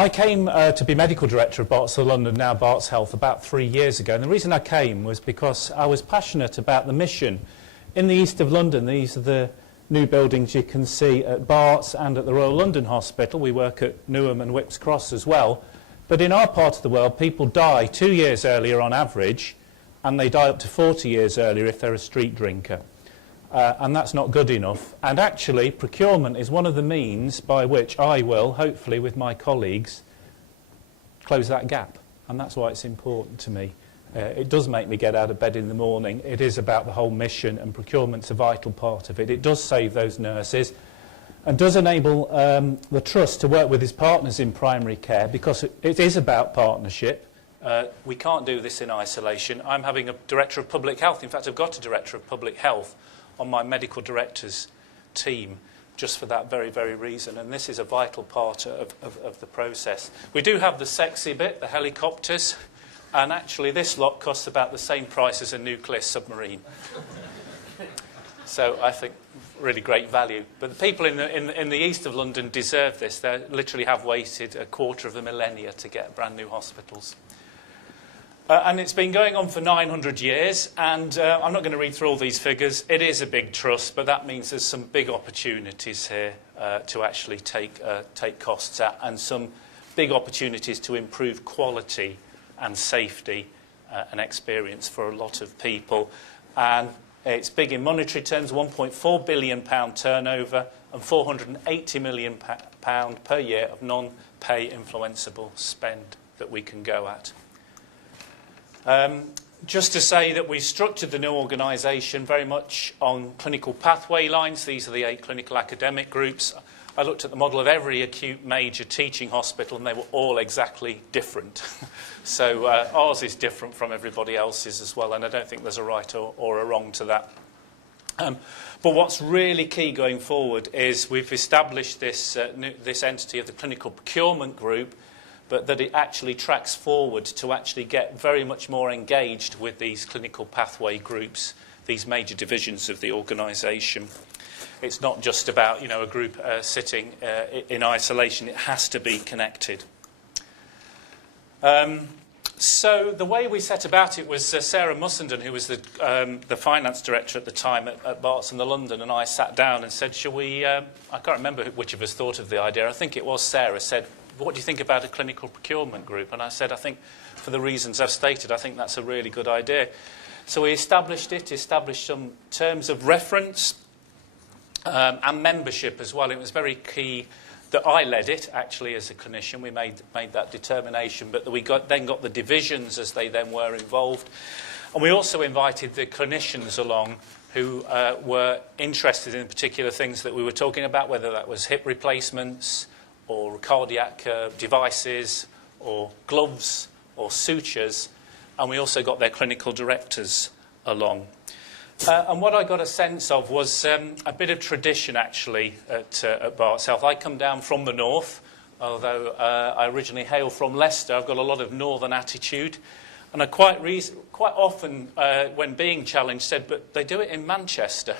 I came to be medical director of Barts of London, now Barts Health, about 3 years ago. And the reason I came was because I was passionate about the mission. In the east of London, these are the new buildings you can see at Barts and at the Royal London Hospital. We work at Newham and Whipps Cross as well. But in our part of the world, people die 2 years earlier on average, and they die up to 40 years earlier if they're a street drinker. And that's not good enough. And actually, procurement is one of the means by which I will, hopefully with my colleagues, close that gap. And that's why it's important to me. It does make me get out of bed in the morning. It is about the whole mission, and procurement's a vital part of it. It does save those nurses and does enable the trust to work with his partners in primary care, because it is about partnership. We can't do this in isolation. I'm having a director of public health. In fact, I've got a director of public health on my medical director's team just for that very, very reason. And this is a vital part of the process. We do have the sexy bit, the helicopters. And actually, this lot costs about the same price as a nuclear submarine. So I think really great value. But the people in the east of London deserve this. They literally have waited a quarter of a millennia to get brand new hospitals. And it's been going on for 900 years, and I'm not going to read through all these figures. It is a big trust, but that means there's some big opportunities here to actually take costs out, and some big opportunities to improve quality and safety and experience for a lot of people. And it's big in monetary terms, £1.4 billion turnover and £480 million per year of non-pay influenceable spend that we can go at. Just to say that we structured the new organisation very much on clinical pathway lines. These are the 8 clinical academic groups. I looked at the model of every acute major teaching hospital, and they were all exactly different. So ours is different from everybody else's as well, and I don't think there's a right or a wrong to that. But what's really key going forward is we've established this entity of the clinical procurement group, but that it actually tracks forward to actually get very much more engaged with these clinical pathway groups, these major divisions of the organisation. It's not just about, a group sitting in isolation. It has to be connected. So the way we set about it was Sarah Mussenden, who was the finance director at the time at Barts and the London, and I sat down and said, shall we... I can't remember which of us thought of the idea. I think it was Sarah said, what do you think about a clinical procurement group? And I said, I think, for the reasons I've stated, I think that's a really good idea. So we established some terms of reference and membership as well. It was very key that I led it, actually, as a clinician. We made that determination, but that we then got the divisions as they then were involved. And we also invited the clinicians along who were interested in particular things that we were talking about, whether that was hip replacements, or cardiac devices, or gloves, or sutures, and we also got their clinical directors along. And what I got a sense of was a bit of tradition, actually, at Barts Health. I come down from the north, although I originally hail from Leicester. I've got a lot of northern attitude, and I quite often, when being challenged, said, but they do it in Manchester.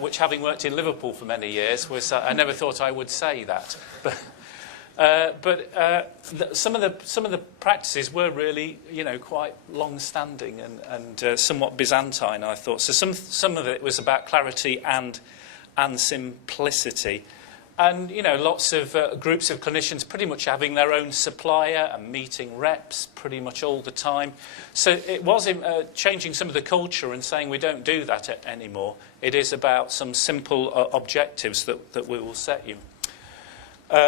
Which, having worked in Liverpool for many years, was I never thought I would say that. But some of the practices were really, quite long-standing and somewhat Byzantine, I thought. So some of it was about clarity and simplicity. And, lots of groups of clinicians pretty much having their own supplier and meeting reps pretty much all the time. So it was changing some of the culture and saying we don't do that anymore. It is about some simple objectives that we will set you.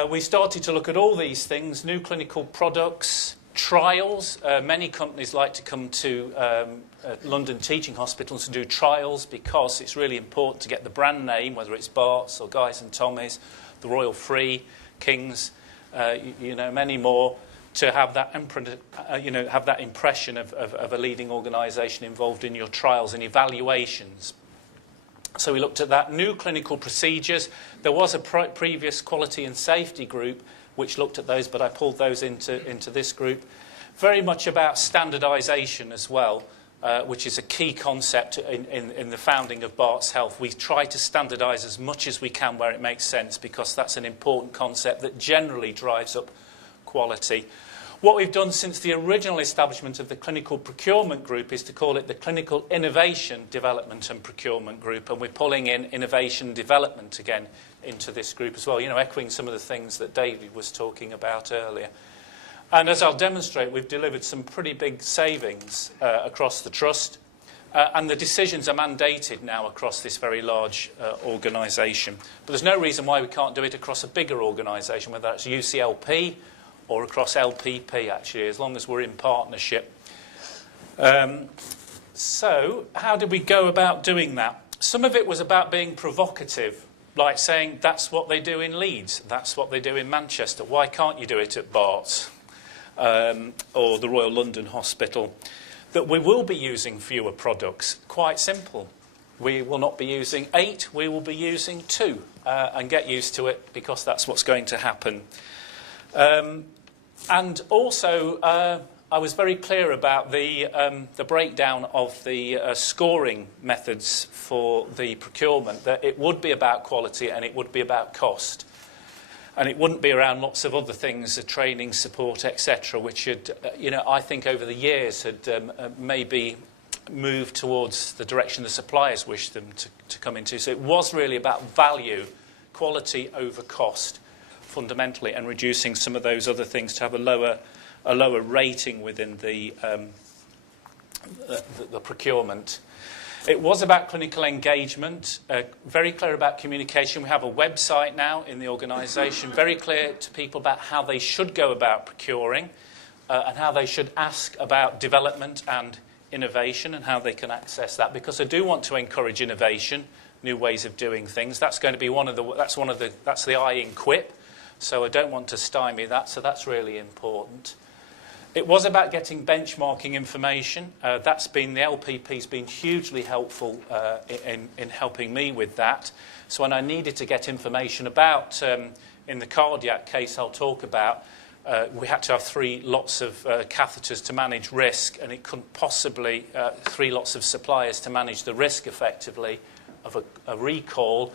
We started to look at all these things, new clinical products, trials. Many companies like to come to London teaching hospitals to do trials because it's really important to get the brand name, whether it's Barts or Guy's and Tommy's, the Royal Free, King's, many more, to have that have that impression of a leading organisation involved in your trials and evaluations. So we looked at that. New clinical procedures. There was a previous quality and safety group which looked at those, but I pulled those into this group. Very much about standardisation as well, which is a key concept in the founding of Barts Health. We try to standardise as much as we can where it makes sense, because that's an important concept that generally drives up quality. What we've done since the original establishment of the Clinical Procurement Group is to call it the Clinical Innovation Development and Procurement Group, and we're pulling in innovation development again into this group as well, you know, echoing some of the things that David was talking about earlier. And as I'll demonstrate, we've delivered some pretty big savings across the trust, and the decisions are mandated now across this very large organisation. But there's no reason why we can't do it across a bigger organisation, whether that's UCLP or across LPP, actually, as long as we're in partnership. So how did we go about doing that? Some of it was about being provocative, like saying that's what they do in Leeds, that's what they do in Manchester. Why can't you do it at Barts or the Royal London Hospital? That we will be using fewer products. Quite simple. We will not be using 8, we will be using 2, and get used to it because that's what's going to happen. And also, I was very clear about the breakdown of the scoring methods for the procurement, that it would be about quality and it would be about cost. And it wouldn't be around lots of other things, training, support, etc., which had, you know, I think over the years had maybe moved towards the direction the suppliers wished them to come into. So it was really about value, quality over cost, fundamentally, and reducing some of those other things to have a lower rating within the procurement. It was about clinical engagement, very clear about communication. We have a website now in the organisation, very clear to people about how they should go about procuring and how they should ask about development and innovation and how they can access that, because I do want to encourage innovation, new ways of doing things. That's going to be that's the I in QUIP. So I don't want to stymie that, so that's really important. It was about getting benchmarking information. The LPP's been hugely helpful in helping me with that. So when I needed to get information about, in the cardiac case I'll talk about, we had to have 3 lots of catheters to manage risk, and it couldn't possibly, 3 lots of suppliers to manage the risk effectively of a recall.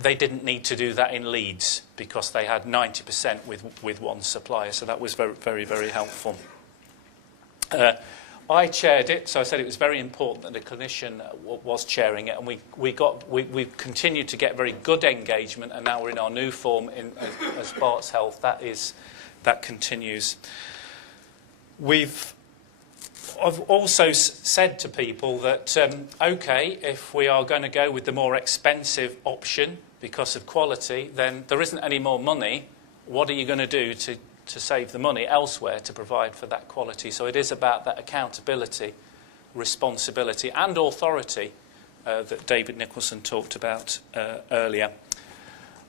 They didn't need to do that in Leeds because they had 90% with one supplier, so that was very, very, very helpful. I chaired it, so I said it was very important that a clinician was chairing it, and we continued to get very good engagement, and now we're in our new form as Barts Health. That continues. I've also said to people that, OK, if we are going to go with the more expensive option because of quality, then there isn't any more money. What are you going to do to save the money elsewhere to provide for that quality? So it is about that accountability, responsibility and authority that David Nicholson talked about earlier.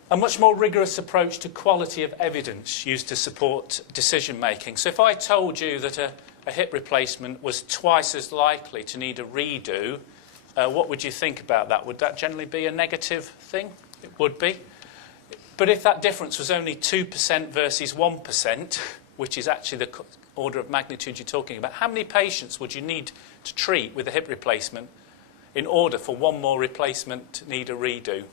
A much more rigorous approach to quality of evidence used to support decision making. So if I told you that a hip replacement was twice as likely to need a redo, what would you think about that? Would that generally be a negative thing? It would be. But if that difference was only 2% versus 1%, which is actually the order of magnitude you're talking about, how many patients would you need to treat with a hip replacement in order for one more replacement to need a redo?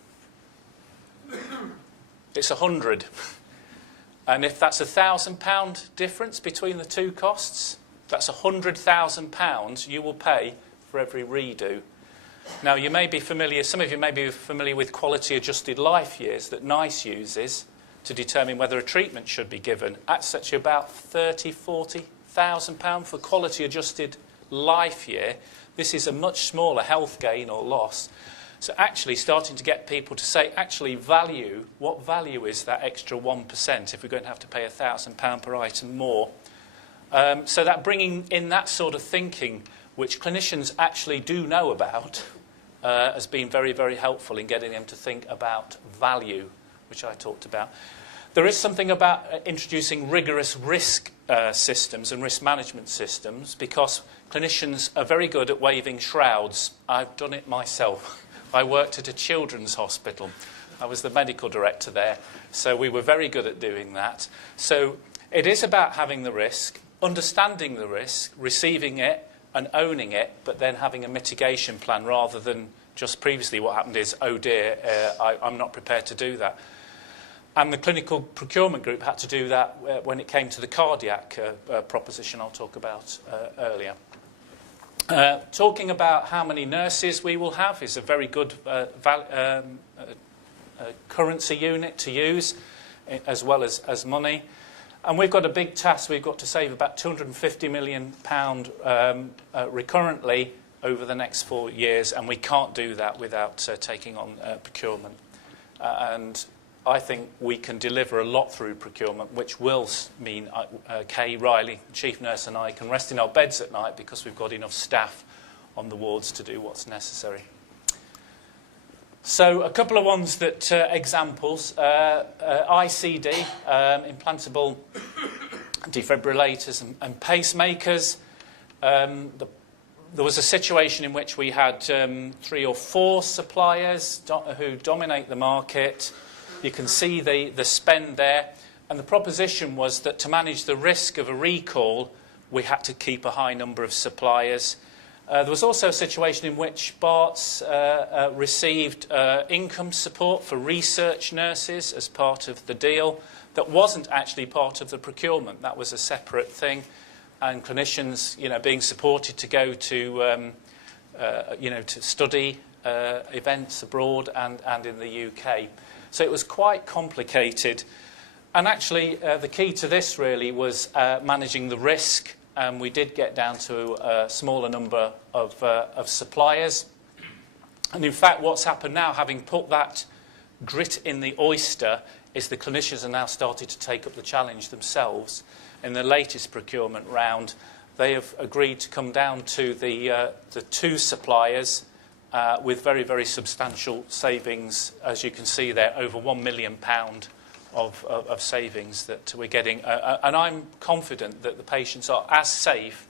It's 100. And if that's £1,000 difference between the two costs, that's £100,000 you will pay for every redo. Now, you may be familiar, some of you may be familiar with quality-adjusted life years that NICE uses to determine whether a treatment should be given. That's actually about £30,000, £40,000 for quality-adjusted life year. This is a much smaller health gain or loss. So actually starting to get people to say, actually, value, what value is that extra 1% if we're going to have to pay £1,000 per item more? So that bringing in that sort of thinking, which clinicians actually do know about, has been very, very helpful in getting them to think about value, which I talked about. There is something about introducing rigorous risk systems and risk management systems, because clinicians are very good at waving shrouds. I've done it myself. I worked at a children's hospital. I was the medical director there, so we were very good at doing that. So it is about having the risk, understanding the risk, receiving it, and owning it, but then having a mitigation plan rather than just previously what happened is, oh dear, I'm not prepared to do that. And the clinical procurement group had to do that when it came to the cardiac proposition I'll talk about earlier. Talking about how many nurses we will have is a very good currency unit to use, as well as money. And we've got a big task. We've got to save about £250 million recurrently over the next 4 years, and we can't do that without taking on procurement. And I think we can deliver a lot through procurement, which will mean Kay Riley, Chief Nurse, and I can rest in our beds at night because we've got enough staff on the wards to do what's necessary. So a couple of ones that examples. ICD, implantable defibrillators and pacemakers. There was a situation in which we had 3 or 4 suppliers who dominate the market. You can see the spend there. And the proposition was that to manage the risk of a recall, we had to keep a high number of suppliers. There was also a situation in which Barts received income support for research nurses as part of the deal that wasn't actually part of the procurement. That was a separate thing. And clinicians, being supported to go to, to study events abroad and in the UK. So it was quite complicated. And actually, the key to this really was managing the risk. And we did get down to a smaller number of suppliers. And in fact, what's happened now, having put that grit in the oyster, is the clinicians are now started to take up the challenge themselves. In the latest procurement round, they have agreed to come down to the 2 suppliers with very, very substantial savings, as you can see there, over £1 million of savings that we're getting. And I'm confident that the patients are as safe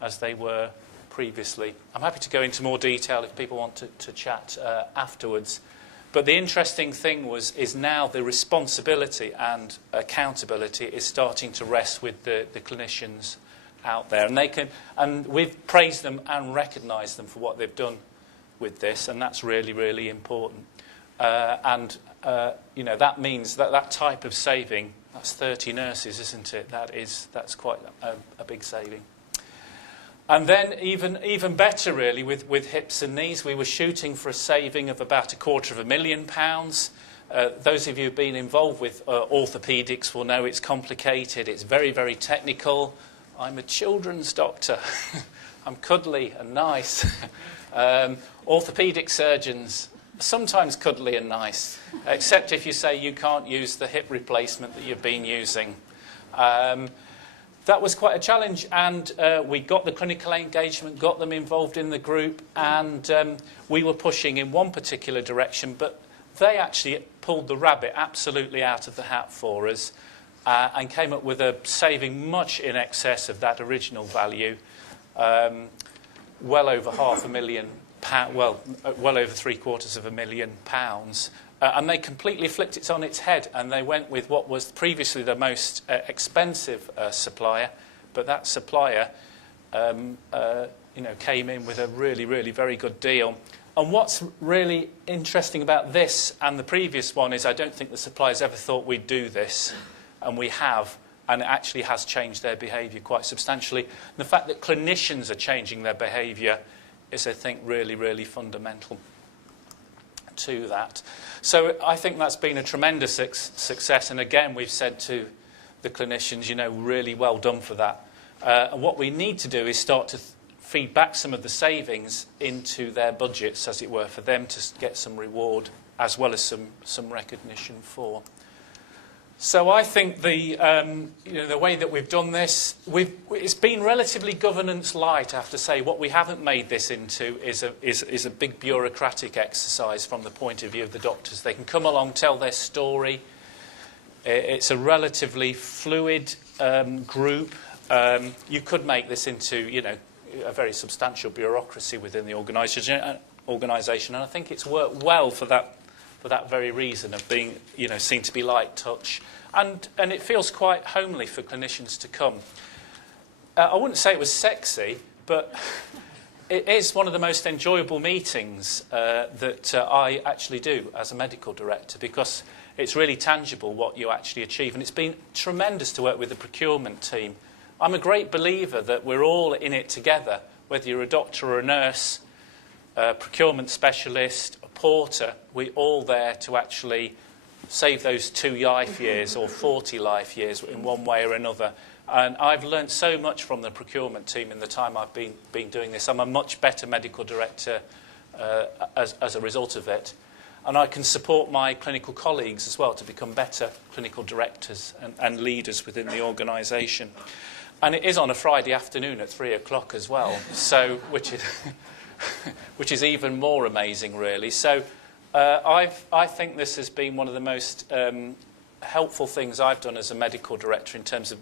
as they were previously. I'm happy to go into more detail if people want to chat afterwards. But the interesting thing is now the responsibility and accountability is starting to rest with the clinicians out there. And we've praised them and recognised them for what they've done with this, and that's really, really important. That means that type of saving, that's 30 nurses, isn't it? That's quite a big saving. And then even better, really, with hips and knees, we were shooting for a saving of about £250,000. Those of you who've been involved with orthopaedics will know it's complicated. It's very, very technical. I'm a children's doctor. I'm cuddly and nice. Orthopaedic surgeons, sometimes cuddly and nice, except if you say you can't use the hip replacement that you've been using. That was quite a challenge, and we got the clinical engagement, got them involved in the group, and we were pushing in one particular direction, but they actually pulled the rabbit absolutely out of the hat for us and came up with a saving much in excess of that original value, well over £500,000, well over £750,000. And they completely flipped it on its head, and they went with what was previously the most expensive supplier, but that supplier came in with a really, really very good deal. And what's really interesting about this and the previous one is I don't think the suppliers ever thought we'd do this, and we have, and it actually has changed their behaviour quite substantially. And the fact that clinicians are changing their behaviour is, I think, really, really fundamental to that. So I think that's been a tremendous success, and again we've said to the clinicians, really well done for that. And what we need to do is start to feed back some of the savings into their budgets, as it were, for them to get some reward as well as some recognition for. So I think the way that we've done this, it's been relatively governance light, I have to say. What we haven't made this into is a big bureaucratic exercise from the point of view of the doctors. They can come along, tell their story. It's a relatively fluid group. You could make this into, a very substantial bureaucracy within the organisation, and I think it's worked well for that very reason of being, seen to be light touch. And it feels quite homely for clinicians to come. I wouldn't say it was sexy, but it is one of the most enjoyable meetings that I actually do as a medical director, because it's really tangible what you actually achieve. And it's been tremendous to work with the procurement team. I'm a great believer that we're all in it together, whether you're a doctor or a nurse, a procurement specialist, a porter, we're all there to actually save those 2 life years or 40 life years in one way or another. And I've learned so much from the procurement team in the time I've been doing this. I'm a much better medical director as a result of it. And I can support my clinical colleagues as well to become better clinical directors and leaders within the organisation. And it is on a Friday afternoon at 3 o'clock as well, so which is even more amazing, really. So I think this has been one of the most helpful things I've done as a medical director in terms of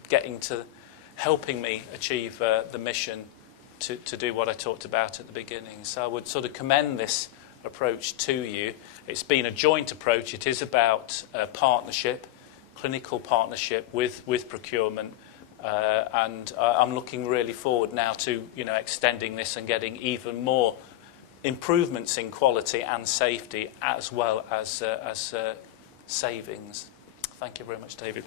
helping me achieve the mission to do what I talked about at the beginning. So I would sort of commend this approach to you. It's been a joint approach. It is about partnership, clinical partnership with procurement, and I'm looking really forward now to extending this and getting even more improvements in quality and safety as well as savings. Thank you very much, David.